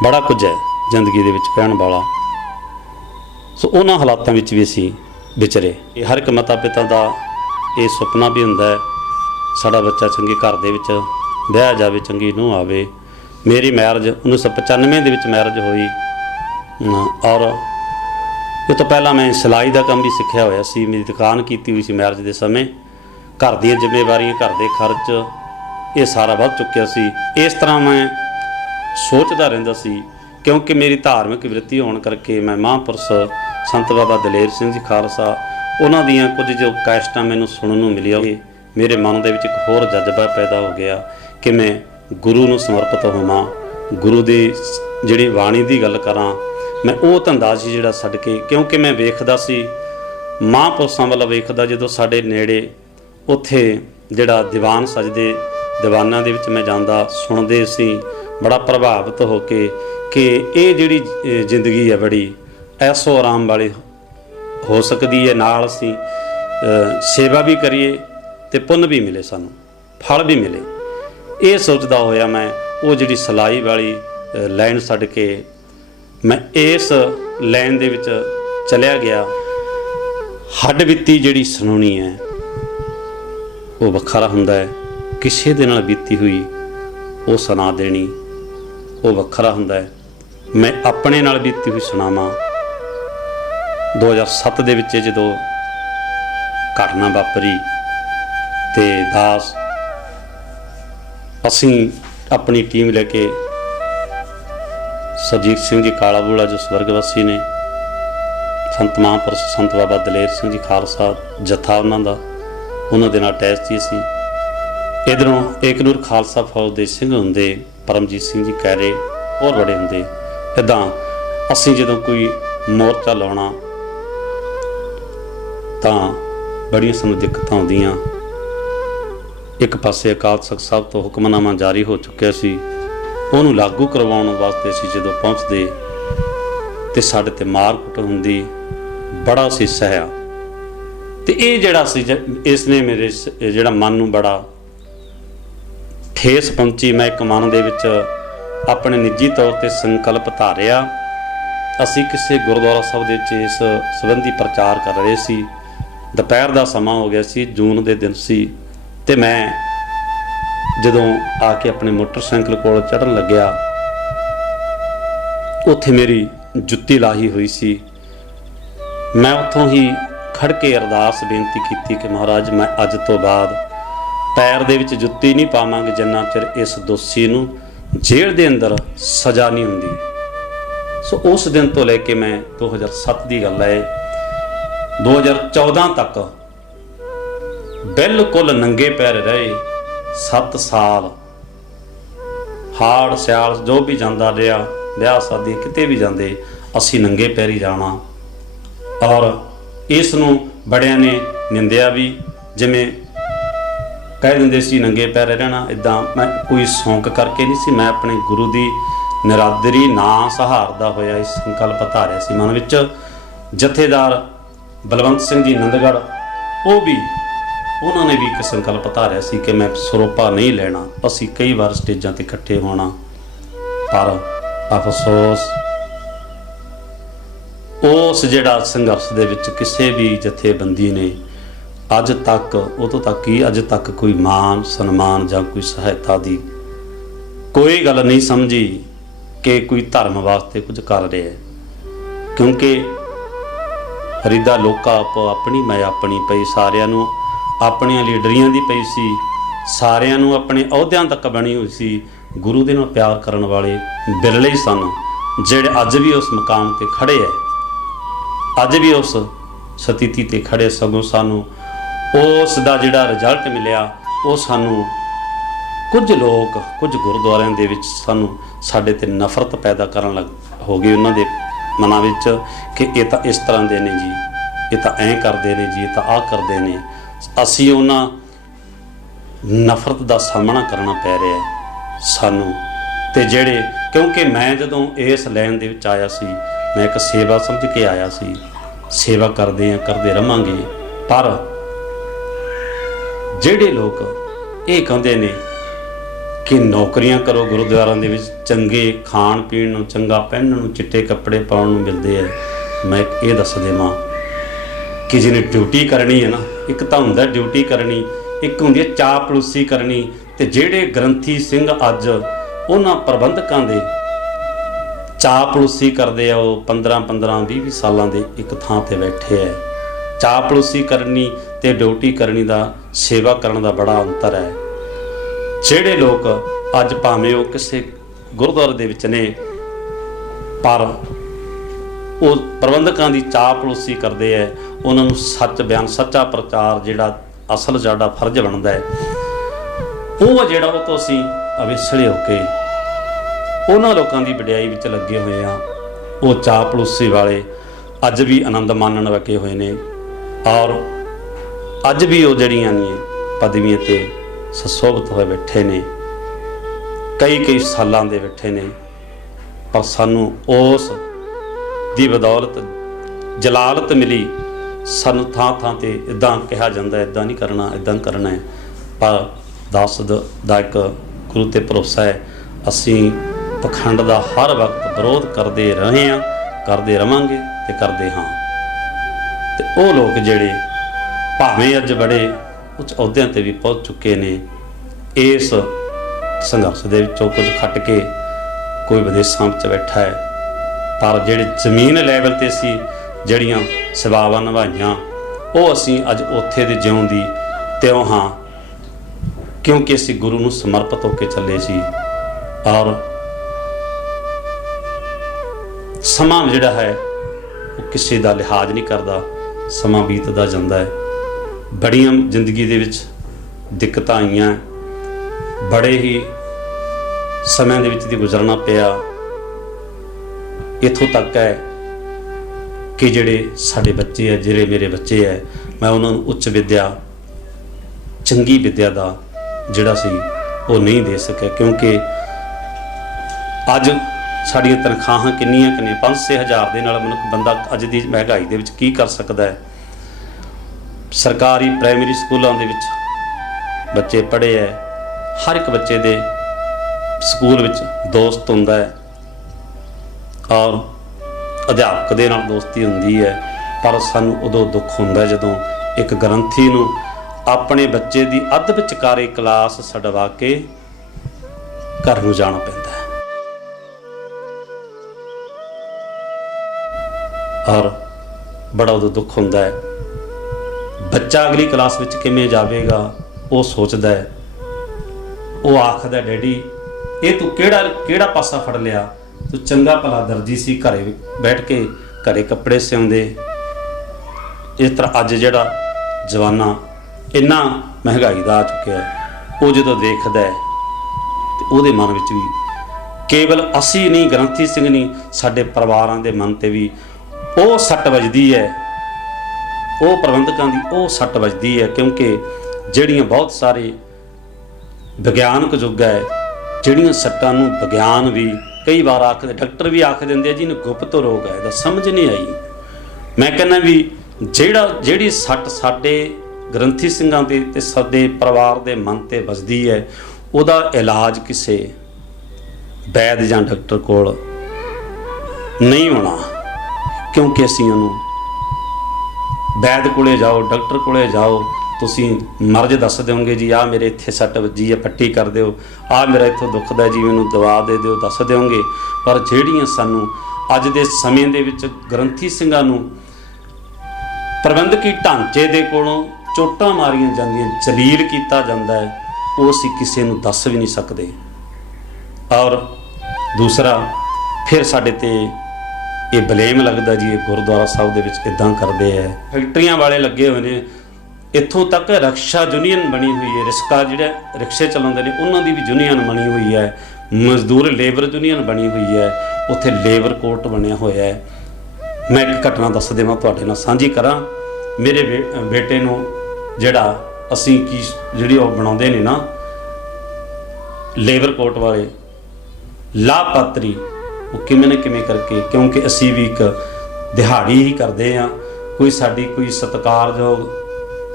ਬੜਾ ਕੁਝ ਹੈ ਜ਼ਿੰਦਗੀ ਦੇ ਵਿੱਚ ਕਹਿਣ ਵਾਲਾ। ਸੋ ਉਹਨਾਂ ਹਾਲਾਤਾਂ ਵਿੱਚ ਵੀ ਅਸੀਂ ਵਿਚਰੇ। ਹਰ ਇੱਕ ਮਾਤਾ ਪਿਤਾ ਦਾ ਇਹ ਸੁਪਨਾ ਵੀ ਹੁੰਦਾ ਹੈ, ਸਾਡਾ ਬੱਚਾ ਚੰਗੇ ਘਰ ਦੇ ਵਿੱਚ ਵਿਆਹ ਜਾਵੇ, ਚੰਗੀ ਨੂੰਹ ਆਵੇ। ਮੇਰੀ ਮੈਰਿਜ 1995 ਦੇ ਵਿੱਚ ਮੈਰਿਜ ਹੋਈ, ਔਰ ਇਹ ਤੋਂ ਪਹਿਲਾਂ ਮੈਂ ਸਿਲਾਈ ਦਾ ਕੰਮ ਵੀ ਸਿੱਖਿਆ ਹੋਇਆ ਸੀ। ਮੇਰੀ ਦੁਕਾਨ ਕੀਤੀ ਹੋਈ ਸੀ ਮੈਰਿਜ ਦੇ ਸਮੇਂ। ਘਰ ਦੀਆਂ ਜ਼ਿੰਮੇਵਾਰੀਆਂ, ਘਰ ਦੇ ਖਰਚ, ਇਹ ਸਾਰਾ ਵੱਧ ਚੁੱਕਿਆ ਸੀ। ਇਸ ਤਰ੍ਹਾਂ ਮੈਂ ਸੋਚਦਾ ਰਹਿੰਦਾ ਸੀ, ਕਿਉਂਕਿ ਮੇਰੀ ਧਾਰਮਿਕ ਵ੍ਰਿੱਤੀ ਹੋਣ ਕਰਕੇ ਮੈਂ ਮਹਾਂਪੁਰਸ਼ ਸੰਤ ਬਾਬਾ ਦਲੇਰ ਸਿੰਘ ਜੀ ਖਾਲਸਾ, ਉਹਨਾਂ ਦੀਆਂ ਕੁਝ ਜੋ ਕੈਸਟਾਂ ਮੈਨੂੰ ਸੁਣਨ ਨੂੰ ਮਿਲੀਆਂ, ਮੇਰੇ ਮਨ ਦੇ ਵਿੱਚ ਇੱਕ ਹੋਰ ਜਜ਼ਬਾ ਪੈਦਾ ਹੋ ਗਿਆ ਕਿ ਮੈਂ ਗੁਰੂ ਨੂੰ ਸਮਰਪਿਤ ਹੋਵਾਂ, ਗੁਰੂ ਦੀ ਜਿਹੜੀ ਬਾਣੀ ਦੀ ਗੱਲ ਕਰਾਂ। ਮੈਂ ਉਹ ਧੰਦਾ ਸੀ ਜਿਹੜਾ ਛੱਡ ਕੇ, ਕਿਉਂਕਿ ਮੈਂ ਵੇਖਦਾ ਸੀ ਮਹਾਂਪੁਰਸ਼ਾਂ ਵੱਲ ਵੇਖਦਾ, ਜਦੋਂ ਸਾਡੇ ਨੇੜੇ ਉੱਥੇ ਜਿਹੜਾ ਦੀਵਾਨ ਸਜਦੇ, ਦੀਵਾਨਾਂ ਦੇ ਵਿੱਚ ਮੈਂ ਜਾਂਦਾ, ਸੁਣਦੇ ਸੀ, ਬੜਾ ਪ੍ਰਭਾਵਿਤ ਹੋ ਕੇ ਕਿ ਇਹ ਜਿਹੜੀ ਜ਼ਿੰਦਗੀ ਹੈ ਬੜੀ ਐਸੋ ਆਰਾਮ ਵਾਲੀ ਹੋ ਸਕਦੀ ਹੈ। ਨਾਲ ਅਸੀਂ ਸੇਵਾ ਵੀ ਕਰੀਏ, ਤੇ ਪੁੰਨ ਵੀ ਮਿਲੇ, ਸਾਨੂੰ ਫਲ ਵੀ ਮਿਲੇ। ਇਹ ਸੋਚਦਾ ਹੋਇਆ ਮੈਂ ਉਹ ਜਿਹੜੀ ਸਿਲਾਈ ਵਾਲੀ ਲਾਈਨ ਛੱਡ ਕੇ ਮੈਂ ਇਸ ਲਾਈਨ ਦੇ ਵਿੱਚ ਚਲਿਆ ਗਿਆ। ਹੱਡ ਬੀਤੀ ਜਿਹੜੀ ਸੁਣਾਉਣੀ ਹੈ ਉਹ ਵੱਖਰਾ ਹੁੰਦਾ ਹੈ, ਕਿਸੇ ਦੇ ਨਾਲ ਬੀਤੀ ਹੋਈ ਉਹ ਸੁਣਾ ਦੇਣੀ ਉਹ ਵੱਖਰਾ ਹੁੰਦਾ ਹੈ। ਮੈਂ ਆਪਣੇ ਨਾਲ ਬੀਤੀ ਹੋਈ ਸੁਣਾਵਾਂ। 2007 ਦੇ ਵਿੱਚ ਜਦੋਂ ਘਟਨਾ ਵਾਪਰੀ ਤੇ ਦਾਸ ਅਸੀਂ ਆਪਣੀ ਟੀਮ ਲੈ ਕੇ ਸਰਜੀਤ ਸਿੰਘ ਜੀ ਕਾਲਾ ਬੂਲਾ ਜੋ ਸਵਰਗਵਾਸੀ ਨੇ, ਸੰਤ ਮਹਾਂਪੁਰਸ਼ ਸੰਤ ਬਾਬਾ ਦਲੇਰ ਸਿੰਘ ਜੀ ਖਾਲਸਾ ਜਥਾ ਉਹਨਾਂ ਦੇ ਨਾਲ ਅਟੈਚ ਸੀ ਅਸੀਂ। ਇੱਧਰੋਂ ਏਕਨੂਰ ਖਾਲਸਾ ਫੌਜ ਦੇ ਸਿੰਘ ਹੁੰਦੇ, ਪਰਮਜੀਤ ਸਿੰਘ ਜੀ ਕਹਿਰੇ ਹੋਰ ਬੜੇ ਹੁੰਦੇ। ਇੱਦਾਂ ਅਸੀਂ ਜਦੋਂ ਕੋਈ ਮੋਰਚਾ ਲਾਉਣਾ ਤਾਂ ਬੜੀਆਂ ਸਾਨੂੰ ਦਿੱਕਤਾਂ ਆਉਂਦੀਆਂ। ਇੱਕ ਪਾਸੇ ਅਕਾਲ ਤਖ਼ਤ ਸਾਹਿਬ ਤੋਂ ਹੁਕਮਨਾਮਾ ਜਾਰੀ ਹੋ ਚੁੱਕਿਆ ਸੀ, ਉਹਨੂੰ ਲਾਗੂ ਕਰਵਾਉਣ ਵਾਸਤੇ ਅਸੀਂ ਜਦੋਂ ਪਹੁੰਚਦੇ ਤੇ ਸਾਡੇ ਤੇ ਮਾਰ ਕੁੱਟ ਹੁੰਦੀ, ਬੜਾ ਸੀ ਸਹਿਆ। ਤੇ ਇਹ ਜਿਹੜਾ ਸੀ ਇਸ ਨੇ ਮੇਰੇ ਜਿਹੜਾ ਮਨ ਨੂੰ ਬੜਾ ਠੇਸ ਪਹੁੰਚੀ। ਮੈਂ ਇੱਕ ਮਨ ਦੇ ਵਿੱਚ ਆਪਣੇ ਨਿੱਜੀ ਤੌਰ ਤੇ ਸੰਕਲਪ ਧਾਰਿਆ। ਅਸੀਂ ਕਿਸੇ ਗੁਰਦੁਆਰਾ ਸਾਹਿਬ ਦੇ ਵਿੱਚ ਇਸ ਸੰਬੰਧੀ ਪ੍ਰਚਾਰ ਕਰ ਰਹੇ ਸੀ। ਦੁਪਹਿਰ ਦਾ ਸਮਾਂ ਹੋ ਗਿਆ ਸੀ, ਜੂਨ ਦੇ ਦਿਨ ਸੀ, ਤੇ ਮੈਂ ਜਦੋਂ ਆ ਕੇ ਆਪਣੇ ਮੋਟਰਸਾਈਕਲ ਕੋਲ ਚੜ੍ਹਨ ਲੱਗਿਆ, ਉੱਥੇ ਮੇਰੀ ਜੁੱਤੀ ਲਾਹੀ ਹੋਈ ਸੀ। ਮੈਂ ਉੱਥੋਂ ਹੀ ਖੜ ਕੇ ਅਰਦਾਸ ਬੇਨਤੀ ਕੀਤੀ ਕਿ ਮਹਾਰਾਜ, ਮੈਂ ਅੱਜ ਤੋਂ ਬਾਅਦ ਪੈਰ ਦੇ ਵਿੱਚ ਜੁੱਤੀ ਨਹੀਂ ਪਾਵਾਂਗੇ ਜਿੰਨਾ ਚਿਰ ਇਸ ਦੋਸ਼ੀ ਨੂੰ ਜੇਲ੍ਹ ਦੇ ਅੰਦਰ ਸਜ਼ਾ ਨਹੀਂ ਹੁੰਦੀ। ਸੋ ਉਸ ਦਿਨ ਤੋਂ ਲੈ ਕੇ ਮੈਂ 2007 ਦੀ ਗੱਲ ਹੈ, 2014 ਤੱਕ ਬਿਲਕੁਲ ਨੰਗੇ ਪੈਰ ਰਹੇ। 7 ਸਾਲ ਹਾੜ ਸਿਆਲ ਜੋ ਵੀ ਜਾਂਦਾ ਰਿਹਾ, ਵਿਆਹ ਸ਼ਾਦੀ ਕਿਤੇ ਵੀ ਜਾਂਦੇ, ਅਸੀਂ ਨੰਗੇ ਪੈਰ ਹੀ ਜਾਣਾ। ਔਰ ਇਸ ਨੂੰ ਬੜਿਆਂ ਨੇ ਨਿੰਦਿਆ ਵੀ, ਜਿਵੇਂ ਕਹਿ ਦਿੰਦੇ ਸੀ ਨੰਗੇ ਪੈਰ ਰਹਿਣਾ। ਇੱਦਾਂ ਮੈਂ ਕੋਈ ਸ਼ੌਂਕ ਕਰਕੇ ਨਹੀਂ ਸੀ, ਮੈਂ ਆਪਣੇ ਗੁਰੂ ਦੀ ਨਿਰਾਦਰੀ ਨਾ ਸਹਾਰਦਾ ਹੋਇਆ ਇਸ ਸੰਕਲਪ ਧਾਰਿਆ ਸੀ ਮਨ ਵਿੱਚ। ਜਥੇਦਾਰ ਬਲਵੰਤ ਸਿੰਘ ਜੀ ਨੰਦਗੜ੍ਹ, ਉਹਨਾਂ ਨੇ ਵੀ ਇੱਕ ਸੰਕਲਪ ਧਾਰਿਆ ਸੀ ਕਿ ਮੈਂ ਸਰੋਪਾ ਨਹੀਂ ਲੈਣਾ। ਅਸੀਂ ਕਈ ਵਾਰ ਸਟੇਜਾਂ ਤੇ ਇਕੱਠੇ ਹੋਣਾ, ਪਰ ਅਫਸੋਸ ਉਸ ਜਿਹੜਾ ਸੰਘਰਸ਼ ਦੇ ਵਿੱਚ ਕਿਸੇ ਵੀ ਜਥੇਬੰਦੀ ਨੇ ਅੱਜ ਤੱਕ, ਉਦੋਂ ਤੱਕ ਹੀ ਅੱਜ ਤੱਕ ਕੋਈ ਮਾਨ ਸਨਮਾਨ ਜਾਂ ਕੋਈ ਸਹਾਇਤਾ ਦੀ ਕੋਈ ਗੱਲ ਨਹੀਂ ਸਮਝੀ ਕਿ ਕੋਈ ਧਰਮ ਵਾਸਤੇ ਕੁਝ ਕਰ ਰਿਹਾ ਹੈ। ਕਿਉਂਕਿ ਫਰੀਦਾ ਲੋਕਾਂ ਆਪੋ ਆਪਣੀ ਮੈਂ ਆਪਣੀ ਪਈ, ਸਾਰਿਆਂ ਨੂੰ ਆਪਣੀਆਂ ਲੀਡਰੀਆਂ ਦੀ ਪਈ ਸੀ, ਸਾਰਿਆਂ ਨੂੰ ਆਪਣੇ ਅਹੁਦਿਆਂ ਤੱਕ ਬਣੀ ਹੋਈ ਸੀ। ਗੁਰੂ ਦੇ ਨਾਲ ਪਿਆਰ ਕਰਨ ਵਾਲੇ ਬਿਰਲੇ ਹੀ ਸਨ ਜਿਹੜੇ ਅੱਜ ਵੀ ਉਸ ਮੁਕਾਮ ਤੇ ਖੜੇ ਹੈ, ਅੱਜ ਵੀ ਉਸ ਸਥਿਤੀ ਤੇ ਖੜੇ। ਸਗੋਂ ਸਾਨੂੰ ਉਸ ਦਾ ਜਿਹੜਾ ਰਿਜ਼ਲਟ ਮਿਲਿਆ, ਉਹ ਸਾਨੂੰ ਕੁਝ ਲੋਕ ਕੁਝ ਗੁਰਦੁਆਰਿਆਂ ਦੇ ਵਿੱਚ ਸਾਡੇ ਤੇ ਨਫ਼ਰਤ ਪੈਦਾ ਕਰਨ ਲੱਗ ਹੋ ਗਈ ਉਹਨਾਂ ਦੇ ਮਨਾਂ ਵਿੱਚ ਕਿ ਇਹ ਤਾਂ ਇਸ ਤਰ੍ਹਾਂ ਦੇ ਨੇ ਜੀ, ਇਹ ਤਾਂ ਐਂ ਕਰਦੇ ਨੇ ਜੀ, ਇਹ ਤਾਂ ਆਹ ਕਰਦੇ ਨੇ। ਅਸੀਂ ਉਹਨਾਂ ਨਫ਼ਰਤ ਦਾ ਸਾਹਮਣਾ ਕਰਨਾ ਪੈ ਰਿਹਾ ਸਾਨੂੰ। ਤੇ ਜਿਹੜੇ ਕਿਉਂਕਿ ਮੈਂ ਜਦੋਂ ਇਸ ਲਾਈਨ ਦੇ ਵਿੱਚ ਆਇਆ ਸੀ, ਮੈਂ ਇੱਕ ਸੇਵਾ ਸਮਝ ਕੇ ਆਇਆ ਸੀ, ਸੇਵਾ ਕਰਦੇ ਰਹਾਂਗੇ। ਪਰ ਜਿਹੜੇ ਲੋਕ ਇਹ ਕਹਿੰਦੇ ਨੇ ਕਿ ਨੌਕਰੀਆਂ ਕਰੋ ਗੁਰਦੁਆਰਿਆਂ ਦੇ ਵਿੱਚ, ਚੰਗੇ ਖਾਣ ਪੀਣ ਨੂੰ, ਚੰਗਾ ਪਹਿਨਣ ਨੂੰ, ਚਿੱਟੇ ਕੱਪੜੇ ਪਾਉਣ ਨੂੰ ਮਿਲਦੇ ਹੈ, ਮੈਂ ਇਹ ਦੱਸ ਦੇਵਾਂ ਕਿ ਜਿਹਨੇ ਡਿਊਟੀ ਕਰਨੀ ਹੈ ਨਾ, ਇੱਕ ਤਾਂ ਹੁੰਦਾ ਡਿਊਟੀ ਕਰਨੀ, ਇੱਕ ਹੁੰਦੀ ਹੈ ਚਾਪਲੂਸੀ ਕਰਨੀ। ਤੇ ਜਿਹੜੇ ਗ੍ਰੰਥੀ ਸਿੰਘ ਅੱਜ ਉਹਨਾਂ ਪ੍ਰਬੰਧਕਾਂ ਦੇ ਚਾਪਲੂਸੀ ਕਰਦੇ ਆ, ਉਹ 15-15 20 ਸਾਲਾਂ ਦੇ ਇੱਕ ਥਾਂ ਤੇ ਬੈਠੇ ਹੈ। ਚਾਪਲੂਸੀ ਕਰਨੀ ਤੇ ਡਿਊਟੀ ਕਰਨੀ ਦਾ, ਸੇਵਾ ਕਰਨ ਦਾ ਬੜਾ ਅੰਤਰ ਹੈ। ਜਿਹੜੇ ਲੋਕ ਅੱਜ ਭਾਵੇਂ ਉਹ ਕਿਸੇ ਗੁਰਦੁਆਰੇ ਦੇ ਵਿੱਚ ਨੇ, ਪਰ ਉਹ ਪ੍ਰਬੰਧਕਾਂ ਦੀ ਚਾਪਲੂਸੀ ਕਰਦੇ ਹੈ, ਉਹਨਾਂ ਨੂੰ ਸੱਚ ਬਿਆਨ, ਸੱਚਾ ਪ੍ਰਚਾਰ ਜਿਹੜਾ ਅਸਲ ਸਾਡਾ ਫਰਜ਼ ਬਣਦਾ ਹੈ, ਉਹ ਜਿਹੜਾ ਉਹ ਤੋਂ ਅਸੀਂ ਅਵੇਸਲੇ ਹੋ ਕੇ ਉਹਨਾਂ ਲੋਕਾਂ ਦੀ ਵਡਿਆਈ ਵਿੱਚ ਲੱਗੇ ਹੋਏ ਆ। ਉਹ ਚਾਪਲੂਸੀ ਵਾਲੇ ਅੱਜ ਵੀ ਆਨੰਦ ਮਾਣਨ ਲੱਗੇ ਹੋਏ ਨੇ, ਔਰ ਅੱਜ ਵੀ ਉਹ ਜਿਹੜੀਆਂ ਨੇ ਪਦਵੀਆਂ ਤੇ ਸੁਸ਼ੋਭਿਤ ਹੋਏ ਬੈਠੇ ਨੇ, ਕਈ ਸਾਲਾਂ ਦੇ ਬੈਠੇ ਨੇ। ਪਰ ਸਾਨੂੰ ਉਸ ਦੀ ਬਦੌਲਤ ਜਲਾਲਤ ਮਿਲੀ ਸਾਨੂੰ ਥਾਂ ਥਾਂ ਤੇ ਇੱਦਾਂ ਕਿਹਾ ਜਾਂਦਾ, ਇੱਦਾਂ ਨਹੀਂ ਕਰਨਾ, ਇੱਦਾਂ ਕਰਨਾ ਹੈ। ਪਰ ਦਾਸ ਦਾ ਇੱਕ ਗੁਰੂ 'ਤੇ ਭਰੋਸਾ ਹੈ। ਅਸੀਂ ਪਖੰਡ ਦਾ ਹਰ ਵਕਤ ਵਿਰੋਧ ਕਰਦੇ ਰਹੇ ਹਾਂ, ਕਰਦੇ ਰਵਾਂਗੇ ਤੇ ਕਰਦੇ ਹਾਂ। ਤੇ ਉਹ ਲੋਕ ਜਿਹੜੇ ਭਾਵੇਂ ਅੱਜ ਬੜੇ ਉੱਚ ਅਹੁਦਿਆਂ 'ਤੇ ਵੀ ਪਹੁੰਚ ਚੁੱਕੇ ਨੇ, ਇਸ ਸੰਘਰਸ਼ ਦੇ ਵਿੱਚੋਂ ਕੁਝ ਖੱਟ ਕੇ ਕੋਈ ਵਿਦੇਸ਼ਾਂ ਵਿੱਚ ਬੈਠਾ ਹੈ, ਪਰ ਜਿਹੜੇ ਜ਼ਮੀਨ ਲੈਵਲ 'ਤੇ ਸੀ ਜਿਹੜੀਆਂ ਸੇਵਾਵਾਂ ਨਿਭਾਈਆਂ, ਉਹ ਅਸੀਂ ਅੱਜ ਉੱਥੇ ਦੇ ਜਿਉਂ ਦੀ ਤਿਉਂ ਹਾਂ, ਕਿਉਂਕਿ ਅਸੀਂ ਗੁਰੂ ਨੂੰ ਸਮਰਪਿਤ ਹੋ ਕੇ ਚੱਲੇ ਸੀ। ਔਰ ਸਮਾਂ ਜਿਹੜਾ ਹੈ ਉਹ ਕਿਸੇ ਦਾ ਲਿਹਾਜ਼ ਨਹੀਂ ਕਰਦਾ, ਸਮਾਂ ਬੀਤਦਾ ਜਾਂਦਾ ਹੈ। ਬੜੀਆਂ ਜ਼ਿੰਦਗੀ ਦੇ ਵਿੱਚ ਦਿੱਕਤਾਂ ਆਈਆਂ, ਬੜੇ ਹੀ ਸਮਿਆਂ ਦੇ ਵਿੱਚ ਦੀ ਗੁਜ਼ਰਨਾ ਪਿਆ। ਇੱਥੋਂ ਤੱਕ ਹੈ ਕਿ ਜਿਹੜੇ ਸਾਡੇ ਬੱਚੇ ਹੈ, ਜਿਹੜੇ ਮੇਰੇ ਬੱਚੇ ਹੈ, ਮੈਂ ਉਹਨਾਂ ਨੂੰ ਉੱਚ ਵਿੱਦਿਆ, ਚੰਗੀ ਵਿੱਦਿਆ ਦਾ ਜਿਹੜਾ ਸੀ ਉਹ ਨਹੀਂ ਦੇ ਸਕਿਆ, ਕਿਉਂਕਿ ਅੱਜ ਸਾਡੀਆਂ ਤਨਖਾਹਾਂ ਕਿੰਨੀਆਂ ਕਿ ਨੇ, 5-6 ਹਜ਼ਾਰ ਦੇ ਨਾਲ ਬੰਦਾ ਅੱਜ ਦੀ ਮਹਿੰਗਾਈ ਦੇ ਵਿੱਚ ਕੀ ਕਰ ਸਕਦਾ ਹੈ। ਸਰਕਾਰੀ ਪ੍ਰਾਇਮਰੀ ਸਕੂਲਾਂ ਦੇ ਵਿੱਚ ਬੱਚੇ ਪੜ੍ਹੇ ਹੈ, ਹਰ ਇੱਕ ਬੱਚੇ ਦੇ ਸਕੂਲ ਵਿੱਚ ਦੋਸਤ ਹੁੰਦਾ ਹੈ ਔਰ ਅਧਿਆਪਕ ਦੇ ਨਾਲ ਦੋਸਤੀ ਹੁੰਦੀ ਹੈ। ਪਰ ਸਾਨੂੰ ਉਦੋਂ ਦੁੱਖ ਹੁੰਦਾ ਜਦੋਂ ਇੱਕ ਗ੍ਰੰਥੀ ਨੂੰ ਆਪਣੇ ਬੱਚੇ ਦੀ ਅੱਧ ਵਿਚਕਾਰੇ ਕਲਾਸ ਛਡਵਾ ਕੇ ਘਰ ਨੂੰ ਜਾਣਾ ਪੈਂਦਾ ਹੈ। ਔਰ ਬੜਾ ਉਦੋਂ ਦੁੱਖ ਹੁੰਦਾ ਹੈ। ਬੱਚਾ ਅਗਲੀ ਕਲਾਸ ਵਿੱਚ ਕਿਵੇਂ ਜਾਵੇਗਾ ਉਹ ਸੋਚਦਾ ਹੈ। ਉਹ ਆਖਦਾ, ਡੈਡੀ ਇਹ ਤੂੰ ਕਿਹੜਾ ਪਾਸਾ ਫੜ ਲਿਆ, ਤੂੰ ਚੰਗਾ ਭਲਾ ਦਰਜੀ ਸੀ, ਘਰੇ ਬੈਠ ਕੇ ਘਰੇ ਕੱਪੜੇ ਸਿਉਂਦੇ। ਇਸ ਤਰ੍ਹਾਂ ਅੱਜ ਜਿਹੜਾ ਜਵਾਨਾ ਇੰਨਾ ਮਹਿੰਗਾਈ ਦਾ ਆ ਚੁੱਕਿਆ, ਉਹ ਜਦੋਂ ਦੇਖਦਾ ਹੈ ਤੇ ਉਹਦੇ ਮਨ ਵਿੱਚ ਵੀ ਕੇਵਲ ਅਸੀਂ ਨਹੀਂ, ਗ੍ਰੰਥੀ ਸਿੰਘ ਨਹੀਂ, ਸਾਡੇ ਪਰਿਵਾਰਾਂ ਦੇ ਮਨ 'ਤੇ ਵੀ ਉਹ ਸੱਟ ਵੱਜਦੀ ਹੈ, ਉਹ ਪ੍ਰਬੰਧਕਾਂ ਦੀ ਉਹ ਸੱਟ ਵੱਜਦੀ ਹੈ। ਕਿਉਂਕਿ ਜਿਹੜੀਆਂ ਬਹੁਤ ਸਾਰੇ ਵਿਗਿਆਨਕ ਯੁੱਗ ਹੈ, ਜਿਹੜੀਆਂ ਸੱਟਾਂ ਨੂੰ ਵਿਗਿਆਨ ਵੀ ਕਈ ਵਾਰ ਆਖਦੇ, ਡਾਕਟਰ ਵੀ ਆਖ ਦਿੰਦੇ ਆ ਜੀ ਇਹਨੂੰ ਗੁਪਤ ਰੋਗ ਹੈ, ਇਹਦਾ ਸਮਝ ਨਹੀਂ ਆਈ। ਮੈਂ ਕਹਿੰਦਾ ਵੀ ਜਿਹੜੀ ਸੱਟ ਸਾਡੇ ਗ੍ਰੰਥੀ ਸਿੰਘਾਂ ਦੇ ਤੇ ਸਾਡੇ ਪਰਿਵਾਰ ਦੇ ਮਨ 'ਤੇ ਵੱਜਦੀ ਹੈ, ਉਹਦਾ ਇਲਾਜ ਕਿਸੇ ਵੈਦ ਜਾਂ ਡਾਕਟਰ ਕੋਲ ਨਹੀਂ ਹੋਣਾ, ਕਿਉਂਕਿ ਅਸੀਂ ਉਹਨੂੰ ਵੈਦ ਕੋਲੇ ਜਾਓ, ਡਾਕਟਰ ਕੋਲੇ ਜਾਓ, ਤੁਸੀਂ ਮਰਜ਼ ਦੱਸ ਦਿਓਗੇ ਜੀ ਆਹ ਮੇਰੇ ਇੱਥੇ ਸੱਟ ਵੱਜੀ ਹੈ, ਪੱਟੀ ਕਰ ਦਿਓ, ਆਹ ਮੇਰਾ ਇੱਥੋਂ ਦੁਖਦਾ ਜੀ, ਮੈਨੂੰ ਦਵਾ ਦੇ ਦਿਓ, ਦੱਸ ਦਿਓਗੇ। ਪਰ ਜਿਹੜੀਆਂ ਸਾਨੂੰ ਅੱਜ ਦੇ ਸਮੇਂ ਦੇ ਵਿੱਚ ਗ੍ਰੰਥੀ ਸਿੰਘਾਂ ਨੂੰ ਪ੍ਰਬੰਧਕੀ ਢਾਂਚੇ ਦੇ ਕੋਲੋਂ ਚੋਟਾਂ ਮਾਰੀਆਂ ਜਾਂਦੀਆਂ, ਜਲੀਲ ਕੀਤਾ ਜਾਂਦਾ ਹੈ, ਉਹ ਅਸੀਂ ਕਿਸੇ ਨੂੰ ਦੱਸ ਵੀ ਨਹੀਂ ਸਕਦੇ। ਔਰ ਦੂਸਰਾ ਫਿਰ ਸਾਡੇ 'ਤੇ ਇਹ ਬਲੇਮ ਲੱਗਦਾ ਜੀ, ਇਹ ਗੁਰਦੁਆਰਾ ਸਾਹਿਬ ਦੇ ਵਿੱਚ ਇੱਦਾਂ ਕਰਦੇ ਹੈ। ਫੈਕਟਰੀਆਂ ਵਾਲੇ ਲੱਗੇ ਹੋਏ ਨੇ, ਇੱਥੋਂ ਤੱਕ ਰਕਸ਼ਾ ਯੂਨੀਅਨ ਬਣੀ ਹੋਈ ਹੈ, ਜਿਹੜੇ ਰਿਕਸ਼ੇ ਚਲਾਉਂਦੇ ਨੇ ਉਹਨਾਂ ਦੀ ਵੀ ਯੂਨੀਅਨ ਬਣੀ ਹੋਈ ਹੈ, ਮਜ਼ਦੂਰ ਲੇਬਰ ਯੂਨੀਅਨ ਬਣੀ ਹੋਈ ਹੈ, ਉੱਥੇ ਲੇਬਰ ਕੋਰਟ ਬਣਿਆ ਹੋਇਆ ਹੈ। ਮੈਂ ਇੱਕ ਘਟਨਾ ਦੱਸ ਦੇਵਾਂ ਤੁਹਾਡੇ ਨਾਲ ਸਾਂਝੀ ਕਰਾਂ। ਮੇਰੇ ਬੇਟੇ ਨੂੰ ਜਿਹੜਾ ਅਸੀਂ ਜਿਹੜੀ ਉਹ ਬਣਾਉਂਦੇ ਨੇ ਨਾ ਲੇਬਰ ਕੋਰਟ ਵਾਲੇ ਲਾਭਪਾਤਰੀ, ਉਹ ਕਿਵੇਂ ਨਾ ਕਿਵੇਂ ਕਰਕੇ, ਕਿਉਂਕਿ ਅਸੀਂ ਵੀ ਇੱਕ ਦਿਹਾੜੀ ਹੀ ਕਰਦੇ ਹਾਂ, ਕੋਈ ਸਤਿਕਾਰਯੋਗ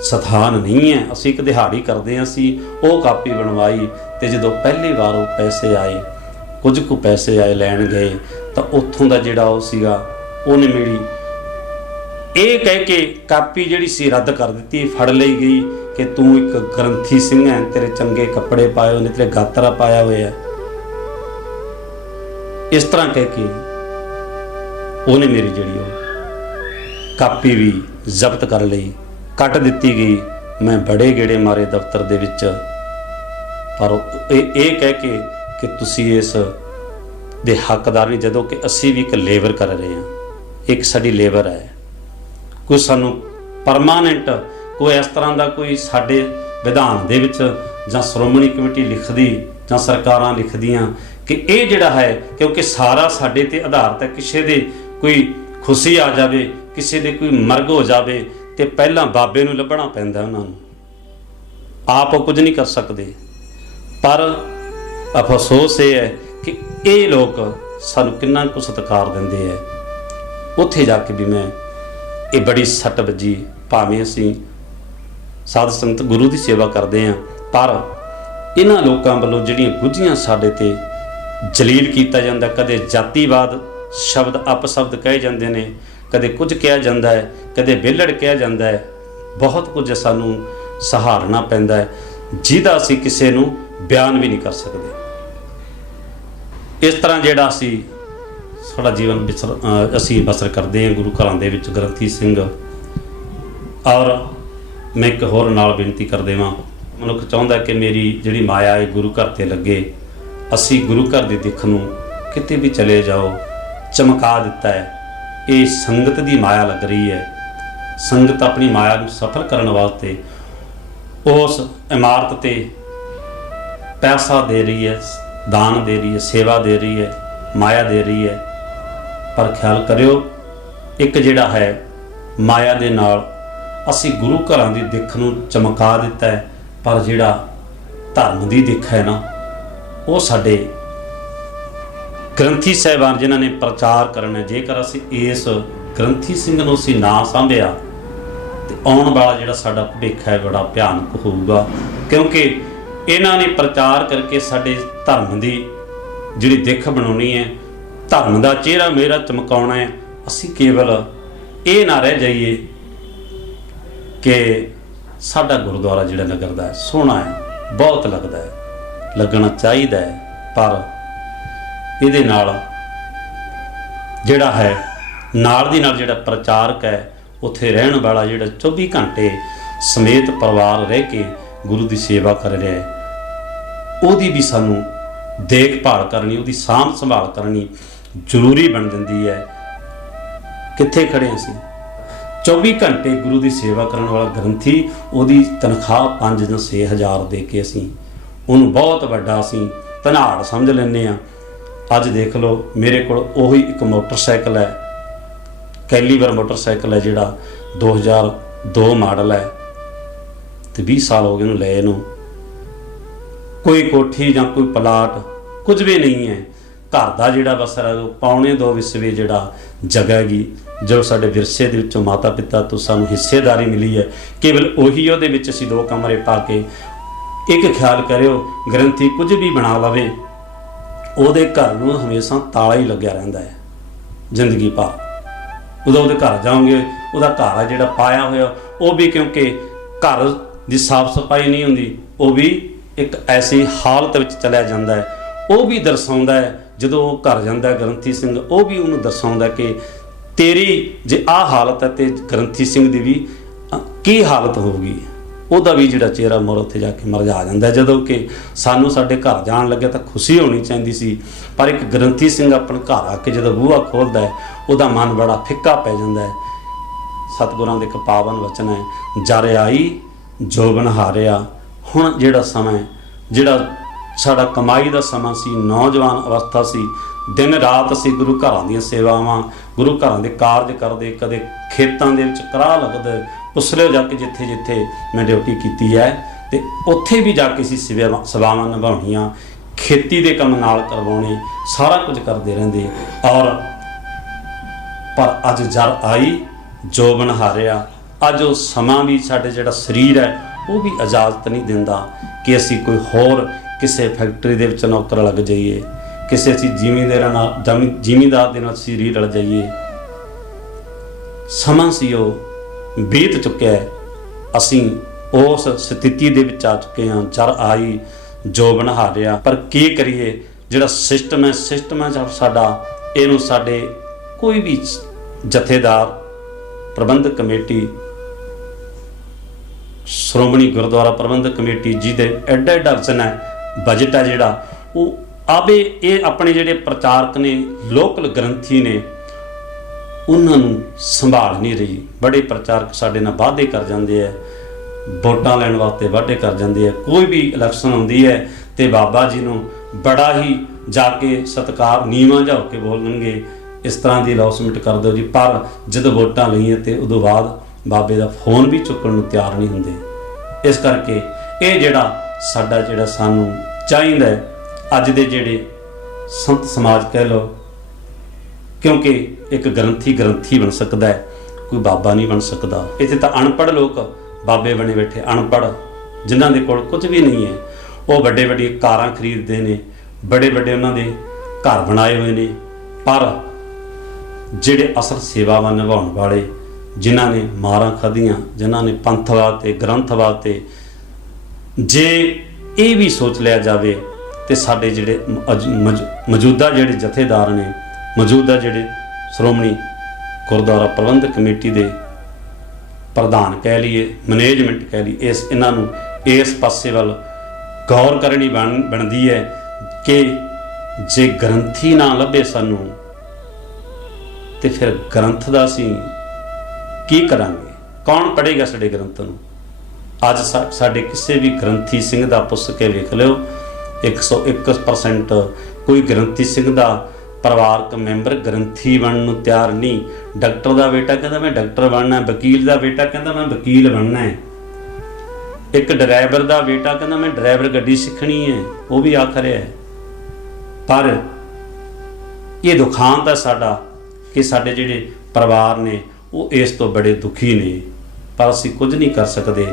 ਸਥਾਨ ਨਹੀਂ ਹੈ, ਅਸੀਂ ਇੱਕ ਦਿਹਾੜੀ ਕਰਦੇ ਹਾਂ। ਅਸੀਂ ਉਹ ਕਾਪੀ ਬਣਵਾਈ ਤੇ ਜਦੋਂ ਪਹਿਲੀ ਵਾਰ ਉਹ ਪੈਸੇ ਆਏ, ਕੁਝ ਕੁ ਪੈਸੇ ਆਏ ਲੈਣ ਗਏ, ਤਾਂ ਉੱਥੋਂ ਦਾ ਜਿਹੜਾ ਉਹ ਸੀਗਾ, ਉਹਨੇ ਮੇਰੀ ਇਹ ਕਹਿ ਕੇ ਕਾਪੀ ਜਿਹੜੀ ਸੀ ਰੱਦ ਕਰ ਦਿੱਤੀ, ਫੜ ਲਈ ਗਈ ਕਿ ਤੂੰ ਇੱਕ ਗ੍ਰੰਥੀ ਸਿੰਘ ਹੈ, ਤੇਰੇ ਚੰਗੇ ਕੱਪੜੇ ਪਾਏ ਹੋਏ ਨੇ, ਤੇਰੇ ਗਾਤਰਾ ਪਾਇਆ ਹੋਇਆ। ਇਸ ਤਰ੍ਹਾਂ ਕਹਿ ਕੇ ਉਹਨੇ ਮੇਰੀ ਜਿਹੜੀ ਉਹ ਕਾਪੀ ਵੀ ਜ਼ਬਤ ਕਰ ਲਈ, ਕੱਟ ਦਿੱਤੀ ਗਈ। ਮੈਂ ਬੜੇ ਗੇੜੇ ਮਾਰੇ ਦਫ਼ਤਰ ਦੇ ਵਿੱਚ, ਪਰ ਇਹ ਕਹਿ ਕੇ ਕਿ ਤੁਸੀਂ ਇਸ ਦੇ ਹੱਕਦਾਰ ਨਹੀਂ, ਜਦੋਂ ਕਿ ਅਸੀਂ ਵੀ ਇੱਕ ਲੇਬਰ ਕਰ ਰਹੇ ਹਾਂ, ਇੱਕ ਸਾਡੀ ਲੇਬਰ ਹੈ। ਕੋਈ ਸਾਨੂੰ ਪਰਮਾਨੈਂਟ ਕੋਈ ਇਸ ਤਰ੍ਹਾਂ ਦਾ ਕੋਈ ਸਾਡੇ ਵਿਧਾਨ ਦੇ ਵਿੱਚ ਜਾਂ ਸ਼੍ਰੋਮਣੀ ਕਮੇਟੀ ਲਿਖਦੀ ਜਾਂ ਸਰਕਾਰਾਂ ਲਿਖਦੀਆਂ ਕਿ ਇਹ ਜਿਹੜਾ ਹੈ, ਕਿਉਂਕਿ ਸਾਰਾ ਸਾਡੇ 'ਤੇ ਆਧਾਰਿਤ ਹੈ, ਕਿਸੇ ਦੇ ਕੋਈ ਖੁਸ਼ੀ ਆ ਜਾਵੇ, ਕਿਸੇ ਦੇ ਕੋਈ ਮਰਗ ਹੋ ਜਾਵੇ, ਤੇ ਪਹਿਲਾਂ ਬਾਬੇ ਨੂੰ ਲੱਭਣਾ ਪੈਂਦਾ, ਉਹਨਾਂ ਨੂੰ ਆਪ ਕੁਝ ਨਹੀਂ ਕਰ ਸਕਦੇ। ਪਰ ਅਫਸੋਸ ਇਹ ਹੈ ਕਿ ਇਹ ਲੋਕ ਸਾਨੂੰ ਕਿੰਨਾ ਕੁ ਸਤਿਕਾਰ ਦਿੰਦੇ ਹੈ। ਉੱਥੇ ਜਾ ਕੇ ਵੀ ਮੈਂ ये बड़ी सट वजी। भावें असीं साध संगत गुरु की सेवा करते हैं, पर इन्हां लोकां वल्लों जिहड़ियां गुझियां साडे ते जलील किया जाता, कदे जातिवाद शब्द अपशब्द कहे जाते हैं, कदे कुछ कहा जाता है, कदे बेलड़ कहा जाता है, बहुत कुछ सानू सहारना पैंदा है जिहदा असीं किसी नूं बयान भी नहीं कर सकते। इस तरह जिहड़ा असीं साडा जीवन असीं बसर करते हैं गुरु घरां दे विच ग्रंथी सिंह। और मैं एक होर नाल बेनती कर देवां, मनुख चाहुंदा कि मेरी जिहड़ी माया है गुरु घर ते लगे। असीं गुरु घर दी दिख नूं किते भी चले जाओ चमका दिता है। ये संगत दी माया लग रही है। संगत अपनी माया नूं सफल करने वास्ते उस इमारत ते पैसा दे रही है, दान दे रही है, सेवा दे रही है, माया दे रही है। पर ख्याल करियो, एक जिहड़ा है माया दे नाल असीं गुरु घरां दी दिख नूं चमका दिता है, पर जिहड़ा धर्म दी दिख है ना, वो साडे ग्रंथी साहिबान जिन्हां ने प्रचार करना। जेकर असीं इस ग्रंथी सिंह नूं असीं ना सांभिया तो आउण वाला जिहड़ा साडा भविख है बड़ा भयानक होऊगा, क्योंकि इन्हां ने प्रचार करके साडे धर्म दी जिहड़ी दिख बनाउणी है, धर्म दा चेहरा मेरा चमकाउणा है। असीं केवल ये ना रह जाइए कि साडा गुरुद्वारा जिहड़ा नगर दा सोहना है, बहुत लगदा है, लगना चाहिदा है, पर इहदे नाल जिहड़ा है नाल दी नाल जिहड़ा प्रचारक है उत्थे रहण वाला जिहड़ा 24 घंटे समेत परिवार रह के गुरु की सेवा कर रहा है, ਉਹਦੀ भी सानू देखभाल करनी, ਉਹਦੀ ਸਾਂਭ संभाल करनी जरूरी बन जाती है। कित्थे खड़े असीं 24 घंटे गुरु की सेवा करने वाला ग्रंथी, ਉਹਦੀ तनख्वाह 5 ਜਾਂ 6 हज़ार दे के असीं ਉਹਨੂੰ बहुत वड्डा असीं धनाड़ समझ लैंदे आ। अज देख लो मेरे को ਉਹੀ एक मोटरसाइकिल है, कैलीवर मोटरसाइकिल है, जिहड़ा 2002 मॉडल है, तो 20 साल हो गए ले नूं। कोई कोठी जां कोई प्लाट कुछ भी नहीं है। घर का जिहड़ा बस है 2.25 विस्वे जिहड़ा जगह हैगी, जो साडे विरसे दे विचों माता पिता तो सानूं हिस्सेदारी मिली है, केवल उही उहदे विच असीं 2 कमरे पा के। एक ख्याल करियो, ग्रंथी कुछ भी बना लवे ਉਹਦੇ घर ਨੂੰ हमेशा ताला ही लग्या रहिंदा है जिंदगी भर। उदों ਉਹਦੇ घर जाओगे, ਉਹਦਾ घर है ਜਿਹੜਾ पाया होया वो भी, क्योंकि घर की साफ सफाई नहीं होंदी, वो भी एक ऐसी हालत में चलिया जाता है। वो भी दर्शाउंदा है जदों वो घर जाता है ग्रंथी सिंह, वो भी उन्होंने दर्शाउंदा कि तेरी जे आ हालत है तो ग्रंथी सिंह की भी की हालत होगी। ਉਹਦਾ भी ਜਿਹੜਾ चेहरा मोर उत्थे जाके मरजा जाता है। जदों कि सानू साडे घर जान लगे तो खुशी होनी चाहिए सी, पर एक ग्रंथी सिंह अपने घर आके जो बूहा खोलता है ਉਹਦਾ मन बड़ा फिक्का पै जाता है। सतगुरां दे एक पावन वचन है, जर आई जोबन हारिया। हुण जिहड़ा समय जिहड़ा साडा कमाई का समा सी, नौजवान अवस्था सी, दिन रात असीं गुरु घरां दीयां सेवावां, गुरु घरां दे कारज करदे, कदे खेतां दे विच कराह लगदे, उसले जाके जिथे जिथे मैं ड्यूटी की है तो उत्थे भी जाके असीं सेवावां निभाउणियां, खेती के काम नाल करवाउणे, सारा कुछ करते रहंदे। और पर अज जर आई जोबन हारिया। अज वो समा भी साडे जिहड़ा शरीर है वो भी इजाजत नहीं दिंदा कि असीं कोई होर किसी फैक्टरी दे विच नौकर लग जाइए, किसी असीं जिमींदार दे नाल असीं रल जाइए। समा सी वो बीत चुक्या है, असीं उस स्थिति दे विच आ चुके हैं। जर आई जोबन हारिया। पर की करिए, जिहड़ा सिस्टम है साडा, इहनूं साडे कोई भी जथेदार, प्रबंधक कमेटी, श्रोमणी गुरुद्वारा प्रबंधक कमेटी जिहदे एडा एडा वचन है, बजट है जिहड़ा वो आवे ये अपने जिहड़े प्रचारक ने, लोकल ग्रंथी ने, उन्होंने संभाल नहीं रही। बड़े प्रचारक साडे नाल वादे कर जाते हैं, वोटां लैण वास्ते वादे कर जाते हैं। कोई भी इलैक्शन आउंदी है तो बाबा जी नूं बड़ा ही जाके सत्कार नीवां जा के बोलणगे, इस तरह की अनाउंसमेंट कर दो जी। पर जदों वोटां लईआं तो उदों बाद बाबे का फोन भी चुकण नूं तैयार नहीं हुंदे। इस करके ये जिहड़ा साडा जिहड़ा सानूं चाहीदा है, अज दे जिहड़े संत समाज कह लो, क्योंकि एक ग्रंथी बन सकता है, ਕੋਈ ਬਾਬਾ ਨਹੀਂ ਬਣ ਸਕਦਾ। ਇੱਥੇ ਤਾਂ ਅਨਪੜ੍ਹ ਲੋਕ ਬਾਬੇ ਬਣੇ ਬੈਠੇ, ਅਨਪੜ੍ਹ ਜਿਨ੍ਹਾਂ ਦੇ ਕੋਲ ਕੁਝ ਵੀ ਨਹੀਂ ਹੈ, ਉਹ ਵੱਡੇ ਵੱਡੀਆਂ ਕਾਰਾਂ ਖਰੀਦਦੇ ਨੇ, ਬੜੇ ਵੱਡੇ ਉਹਨਾਂ ਦੇ ਘਰ ਬਣਾਏ ਹੋਏ ਨੇ। ਪਰ ਜਿਹੜੇ ਅਸਲ ਸੇਵਾਵਾਂ ਨਿਭਾਉਣ ਵਾਲੇ, ਜਿਨ੍ਹਾਂ ਨੇ ਮਾਰਾਂ ਖਾਧੀਆਂ, ਜਿਨ੍ਹਾਂ ਨੇ ਪੰਥਵਾਦ ਤੇ ਗ੍ਰੰਥਵਾਦ ਤੇ, ਜੇ ਇਹ ਵੀ ਸੋਚ ਲਿਆ ਜਾਵੇ ਤੇ ਸਾਡੇ ਜਿਹੜੇ ਮੌਜੂਦਾ ਜਿਹੜੇ ਜਥੇਦਾਰ ਨੇ, ਮੌਜੂਦਾ ਜਿਹੜੇ ਸ਼੍ਰੋਮਣੀ ਗੁਰਦੁਆਰਾ ਪ੍ਰਬੰਧਕ ਕਮੇਟੀ ਦੇ ਪ੍ਰਧਾਨ ਕਹਿ ਲਈਏ, ਮੈਨੇਜਮੈਂਟ ਕਹਿ ਲਈਏ, ਇਹਨਾਂ ਨੂੰ ਇਸ ਪਾਸੇ ਵੱਲ ਗੌਰ ਕਰਨੀ ਬਣਦੀ ਹੈ ਕਿ ਜੇ ਗ੍ਰੰਥੀ ਨਾ ਲੱਭੇ ਸਾਨੂੰ ਤੇ ਫਿਰ ਗ੍ਰੰਥ ਦਾ ਅਸੀਂ ਕੀ ਕਰਾਂਗੇ? ਕੌਣ ਪੜ੍ਹੇਗਾ ਸਾਡੇ ਗ੍ਰੰਥ ਨੂੰ? ਅੱਜ ਸਾਡੇ ਕਿਸੇ ਵੀ ਗ੍ਰੰਥੀ ਸਿੰਘ ਦਾ ਪੁੱਛ ਕੇ ਵੇਖ ਲਿਓ, 101% ਕੋਈ ਗ੍ਰੰਥੀ ਸਿੰਘ ਦਾ ਪਰਿਵਾਰਕ ਮੈਂਬਰ ਗ੍ਰੰਥੀ ਬਣਨ ਨੂੰ ਤਿਆਰ ਨਹੀਂ। ਡਾਕਟਰ ਦਾ ਬੇਟਾ ਕਹਿੰਦਾ ਮੈਂ ਡਾਕਟਰ ਬਣਨਾ, ਵਕੀਲ ਦਾ ਬੇਟਾ ਕਹਿੰਦਾ ਮੈਂ ਵਕੀਲ ਬਣਨਾ ਹੈ, ਇੱਕ ਡਰਾਈਵਰ ਦਾ ਬੇਟਾ ਕਹਿੰਦਾ ਮੈਂ ਡਰਾਈਵਰ ਗੱਡੀ ਸਿੱਖਣੀ ਹੈ, ਉਹ ਵੀ ਆਖ ਰਿਹਾ ਹੈ। ਪਰ ਇਹ ਦੁਖਾਂਤ ਹੈ ਸਾਡਾ ਕਿ ਸਾਡੇ ਜਿਹੜੇ ਪਰਿਵਾਰ ਨੇ ਉਹ ਇਸ ਤੋਂ ਬੜੇ ਦੁਖੀ ਨੇ, ਪਰ ਅਸੀਂ ਕੁਝ ਨਹੀਂ ਕਰ ਸਕਦੇ।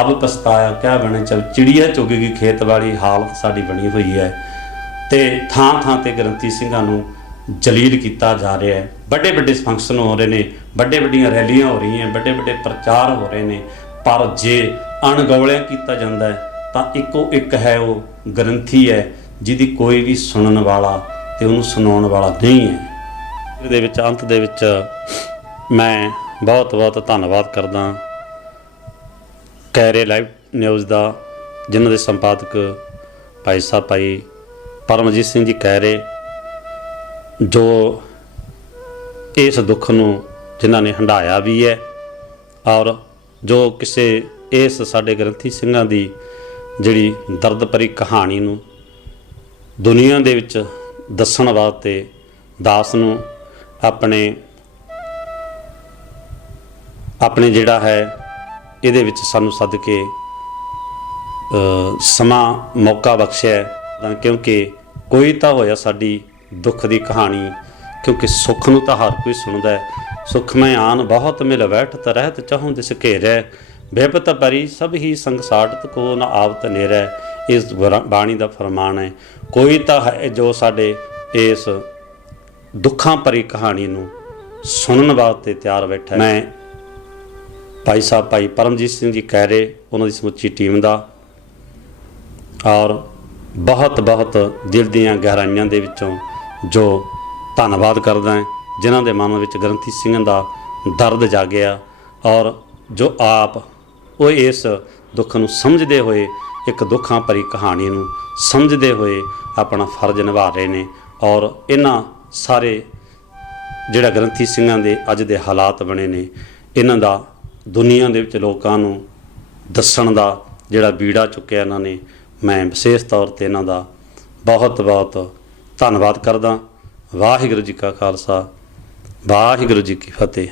ਅਬ ਪਛਤਾਇਆ ਕਿਆ ਬਣੇ, ਚਲ ਚਿੜੀਆ ਚੁੱਗੇਗੀ ਖੇਤ ਵਾਲੀ ਹਾਲਤ ਸਾਡੀ ਬਣੀ ਹੋਈ ਹੈ। ਤੇ ਥਾਂ ਥਾਂ ਤੇ ਗ੍ਰੰਥੀ ਸਿੰਘਾਂ ਨੂੰ ਜਲੀਲ ਕੀਤਾ ਜਾ ਰਿਹਾ ਹੈ। ਵੱਡੇ ਵੱਡੇ ਫੰਕਸ਼ਨ ਹੋ ਰਹੇ ਨੇ, ਵੱਡੇ ਵੱਡੀਆਂ ਰੈਲੀਆਂ ਹੋ ਰਹੀਆਂ, ਵੱਡੇ ਵੱਡੇ ਪ੍ਰਚਾਰ ਹੋ ਰਹੇ ਨੇ, ਪਰ ਜੇ ਅਣਗੌਲਿਆ ਕੀਤਾ ਜਾਂਦਾ ਹੈ ਤਾਂ ਇੱਕੋ ਇੱਕ ਹੈ, ਉਹ ਗ੍ਰੰਥੀ ਹੈ ਜਿਹਦੀ ਕੋਈ ਵੀ ਸੁਣਨ ਵਾਲਾ ਤੇ ਉਹਨੂੰ ਸੁਣਾਉਣ ਵਾਲਾ ਨਹੀਂ ਹੈ। ਇਹਦੇ ਵਿੱਚ ਅੰਤ ਦੇ ਵਿੱਚ ਮੈਂ ਬਹੁਤ ਬਹੁਤ ਧੰਨਵਾਦ ਕਰਦਾ ਕੈਰੇ ਲਾਈਵ ਨਿਊਜ਼ ਦਾ, ਜਿਨ੍ਹਾਂ ਦੇ ਸੰਪਾਦਕ ਭਾਈ ਸਾਹਿਬ ਭਾਈ ਪਰਮਜੀਤ ਸਿੰਘ ਜੀ ਕੈਰੇ, ਜੋ ਇਸ ਦੁੱਖ ਨੂੰ ਜਿਨ੍ਹਾਂ ਨੇ ਹੰਢਾਇਆ ਵੀ ਹੈ, ਔਰ ਜੋ ਕਿਸੇ ਇਸ ਸਾਡੇ ਗ੍ਰੰਥੀ ਸਿੰਘਾਂ ਦੀ ਜਿਹੜੀ ਦਰਦ ਭਰੀ ਕਹਾਣੀ ਨੂੰ ਦੁਨੀਆ ਦੇ ਵਿੱਚ ਦੱਸਣ ਵਾਸਤੇ ਦਾਸ ਨੂੰ ਆਪਣੇ ਜਿਹੜਾ ਹੈ ਇਹਦੇ ਵਿੱਚ ਸਾਨੂੰ ਸੱਦ ਕੇ ਸਮਾਂ ਮੌਕਾ ਬਖਸ਼ਿਆ, ਤਾਂ ਕਿਉਂਕਿ ਕੋਈ ਤਾਂ ਹੋਇਆ ਸਾਡੀ ਦੁੱਖ ਦੀ ਕਹਾਣੀ, ਕਿਉਂਕਿ ਸੁੱਖ ਨੂੰ ਤਾਂ ਹਰ ਕੋਈ ਸੁਣਦਾ ਹੈ। ਸੁੱਖ ਮੈਂ ਆਨ ਬਹੁਤ ਮਿਲ ਬੈਠਤ ਰਹਿਤ ਚਾਹੂੰ ਦਿਸ ਘੇਰੈ, ਬਿਪਤ ਭਰੀ ਸਭ ਹੀ ਸੰਗ ਸਾਟਤ ਕੋ ਨਾ ਆਵਤ ਨੇਰੈ। ਇਸ ਬਾਣੀ ਦਾ ਫਰਮਾਨ ਹੈ, ਕੋਈ ਤਾਂ ਹੈ ਜੋ ਸਾਡੇ ਇਸ ਦੁੱਖਾਂ ਭਰੀ ਕਹਾਣੀ ਨੂੰ ਸੁਣਨ ਵਾਸਤੇ ਤਿਆਰ ਬੈਠਾ। ਮੈਂ ਭਾਈ ਸਾਹਿਬ ਭਾਈ ਪਰਮਜੀਤ ਸਿੰਘ ਜੀ ਕੈਰੇ, ਉਹਨਾਂ ਦੀ ਸਮੁੱਚੀ ਟੀਮ ਦਾ ਔਰ ਬਹੁਤ ਬਹੁਤ ਦਿਲ ਦੀਆਂ ਗਹਿਰਾਈਆਂ ਦੇ ਵਿੱਚੋਂ ਜੋ ਧੰਨਵਾਦ ਕਰਦਾ ਹਾਂ, ਜਿਨ੍ਹਾਂ ਦੇ ਮਨ ਵਿੱਚ ਗ੍ਰੰਥੀ ਸਿੰਘਾਂ ਦਾ ਦਰਦ ਜਾਗਿਆ ਔਰ ਜੋ ਆਪ ਉਹ ਇਸ ਦੁੱਖ ਨੂੰ ਸਮਝਦੇ ਹੋਏ, ਇੱਕ ਦੁੱਖਾਂ ਭਰੀ ਕਹਾਣੀ ਨੂੰ ਸਮਝਦੇ ਹੋਏ ਆਪਣਾ ਫਰਜ਼ ਨਿਭਾ ਰਹੇ ਨੇ। ਔਰ ਇਹਨਾਂ ਸਾਰੇ ਜਿਹੜਾ ਗ੍ਰੰਥੀ ਸਿੰਘਾਂ ਦੇ ਅੱਜ ਦੇ ਹਾਲਾਤ ਬਣੇ ਨੇ, ਇਹਨਾਂ ਦਾ ਦੁਨੀਆ ਦੇ ਵਿੱਚ ਲੋਕਾਂ ਨੂੰ ਦੱਸਣ ਦਾ ਜਿਹੜਾ ਬੀੜਾ ਚੁੱਕਿਆ ਇਹਨਾਂ ਨੇ, ਮੈਂ ਵਿਸ਼ੇਸ਼ ਤੌਰ 'ਤੇ ਇਹਨਾਂ ਦਾ ਬਹੁਤ ਬਹੁਤ ਧੰਨਵਾਦ ਕਰਦਾ। ਵਾਹਿਗੁਰੂ ਜੀ ਕਾ ਖਾਲਸਾ, ਵਾਹਿਗੁਰੂ ਜੀ ਕੀ ਫਤਿਹ।